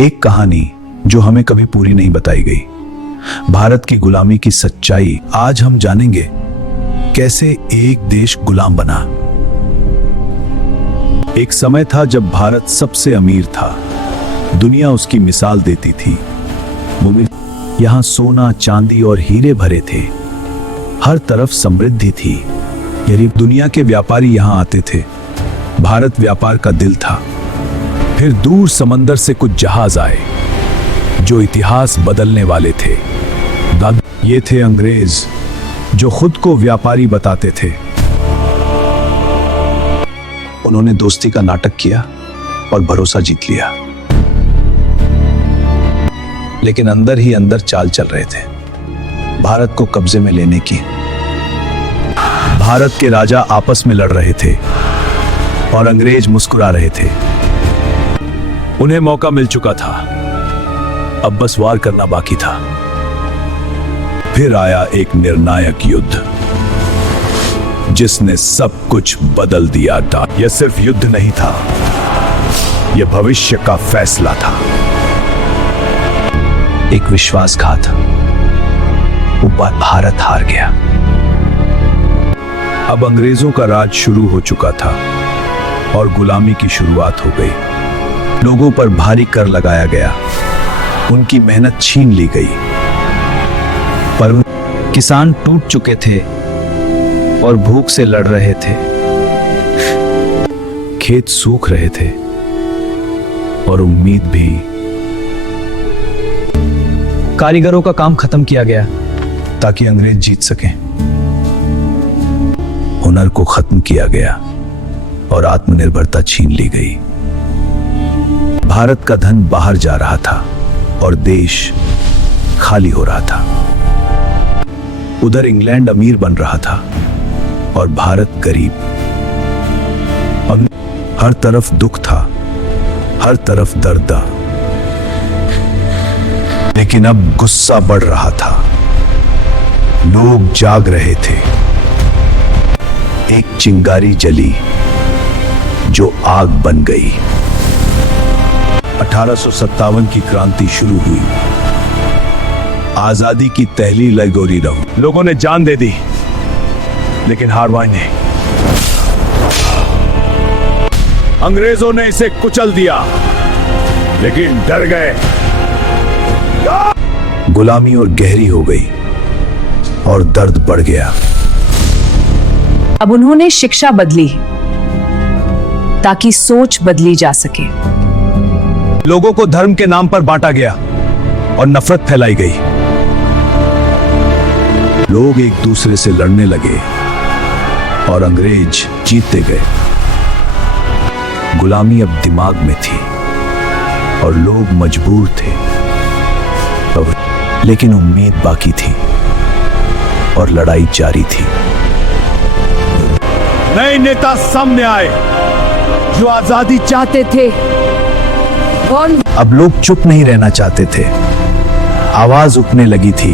एक कहानी जो हमें कभी पूरी नहीं बताई गई, भारत की गुलामी की सच्चाई। आज हम जानेंगे कैसे एक देश गुलाम बना। एक समय था जब भारत सबसे अमीर था, दुनिया उसकी मिसाल देती थी। यहाँ सोना, चांदी और हीरे भरे थे, हर तरफ समृद्धि थी। गरीब दुनिया के व्यापारी यहाँ आते थे, भारत व्यापार का दिल था। फिर दूर समंदर से कुछ जहाज आए जो इतिहास बदलने वाले थे। ये थे अंग्रेज, जो खुद को व्यापारी बताते थे। उन्होंने दोस्ती का नाटक किया और भरोसा जीत लिया, लेकिन अंदर ही अंदर चाल चल रहे थे भारत को कब्जे में लेने की। भारत के राजा आपस में लड़ रहे थे और अंग्रेज मुस्कुरा रहे थे। उन्हें मौका मिल चुका था, अब बस वार करना बाकी था। फिर आया एक निर्णायक युद्ध जिसने सब कुछ बदल दिया था। यह सिर्फ युद्ध नहीं था, यह भविष्य का फैसला था। एक विश्वासघात, ऊपर भारत हार गया। अब अंग्रेजों का राज शुरू हो चुका था और गुलामी की शुरुआत हो गई। लोगों पर भारी कर लगाया गया, उनकी मेहनत छीन ली गई। पर किसान टूट चुके थे और भूख से लड़ रहे थे। खेत सूख रहे थे और उम्मीद भी। कारीगरों का काम खत्म किया गया ताकि अंग्रेज जीत सकें। हुनर को खत्म किया गया और आत्मनिर्भरता छीन ली गई। भारत का धन बाहर जा रहा था और देश खाली हो रहा था। उधर इंग्लैंड अमीर बन रहा था और भारत गरीब। हर तरफ दुख था, हर तरफ दर्द। लेकिन अब गुस्सा बढ़ रहा था, लोग जाग रहे थे। एक चिंगारी जली जो आग बन गई। 1857 की क्रांति शुरू हुई। आजादी की तहलील लगोरी रही। लोगों ने जान दे दी, लेकिन हार नहीं। अंग्रेजों ने इसे कुचल दिया, लेकिन डर गए। गुलामी और गहरी हो गई और दर्द बढ़ गया। अब उन्होंने शिक्षा बदली ताकि सोच बदली जा सके। लोगों को धर्म के नाम पर बांटा गया और नफरत फैलाई गई। लोग एक दूसरे से लड़ने लगे और अंग्रेज जीतते गए। गुलामी अब दिमाग में थी और लोग मजबूर थे, लेकिन उम्मीद बाकी थी और लड़ाई जारी थी। नए नेता सामने आए जो आजादी चाहते थे और अब लोग चुप नहीं रहना चाहते थे। आवाज उठने लगी थी।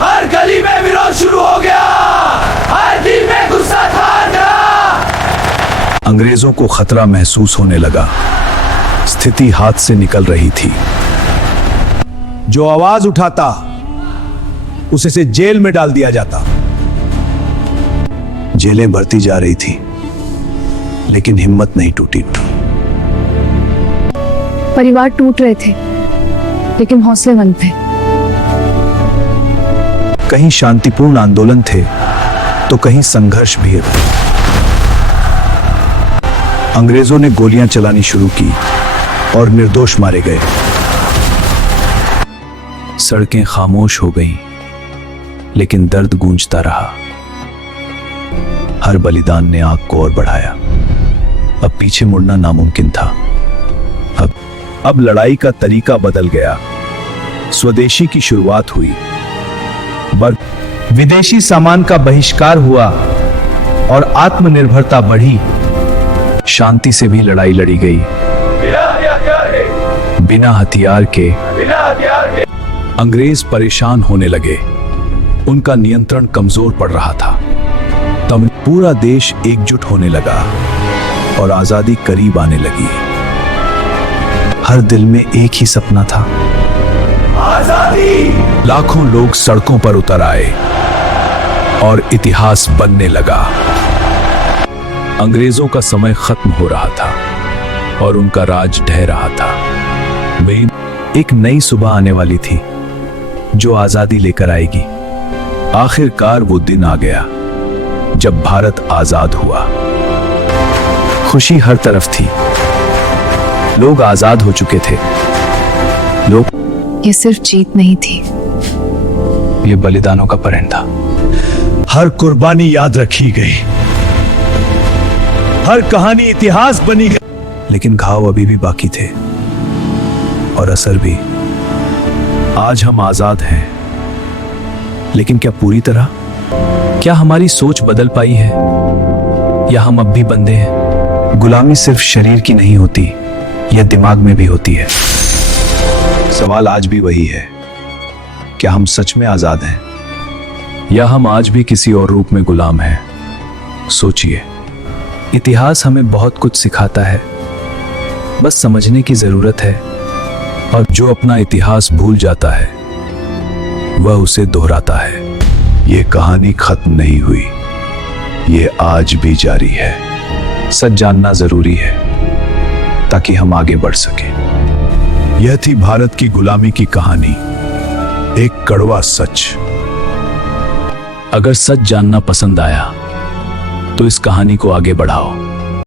हर गली में विरोध शुरू हो गया, हर दिल में गुस्सा था। अंग्रेजों को खतरा महसूस होने लगा। स्थिति हाथ से निकल रही थी। जो आवाज उठाता उसे जेल में डाल दिया जाता। जेलें भरती जा रही थी, लेकिन हिम्मत नहीं टूटी। परिवार टूट रहे थे, लेकिन हौसले मंद थे। कहीं शांतिपूर्ण आंदोलन थे तो कहीं संघर्ष भी। अंग्रेजों ने गोलियां चलानी शुरू की और निर्दोष मारे गए। सड़कें खामोश हो गईं, लेकिन दर्द गूंजता रहा। हर बलिदान ने आग को और बढ़ाया। अब पीछे मुड़ना नामुमकिन था। अब लड़ाई का तरीका बदल गया। स्वदेशी की शुरुआत हुई, विदेशी सामान का बहिष्कार हुआ और आत्मनिर्भरता बढ़ी। शांति से भी लड़ाई लड़ी गई, बिना हथियार के। अंग्रेज परेशान होने लगे, उनका नियंत्रण कमजोर पड़ रहा था। तब पूरा देश एकजुट होने लगा और आजादी करीब आने लगी। हर दिल में एक ही सपना था। आजादी। लाखों लोग सड़कों पर उतर आए और इतिहास बनने लगा। अंग्रेजों का समय खत्म हो रहा था और उनका राज ढह रहा था। एक नई सुबह आने वाली थी जो आजादी लेकर आएगी। आखिरकार वो दिन आ गया जब भारत आजाद हुआ। खुशी हर तरफ थी। लोग आजाद हो चुके थे। ये सिर्फ जीत नहीं थी, ये बलिदानों का परिणाम था। हर कुर्बानी याद रखी गई, हर कहानी इतिहास बनी गई। लेकिन घाव अभी भी बाकी थे और असर भी। आज हम आजाद हैं, लेकिन क्या पूरी तरह? क्या हमारी सोच बदल पाई है या हम अब भी बंधे हैं? गुलामी सिर्फ शरीर की नहीं होती, यह दिमाग में भी होती है। सवाल आज भी वही है, क्या हम सच में आजाद हैं या हम आज भी किसी और रूप में गुलाम हैं? सोचिए, इतिहास हमें बहुत कुछ सिखाता है, बस समझने की जरूरत है। और जो अपना इतिहास भूल जाता है वह उसे दोहराता है। ये कहानी खत्म नहीं हुई, ये आज भी जारी है। सच जानना जरूरी है ताकि हम आगे बढ़ सकें। यह थी भारत की गुलामी की कहानी, एक कड़वा सच। अगर सच जानना पसंद आया तो इस कहानी को आगे बढ़ाओ।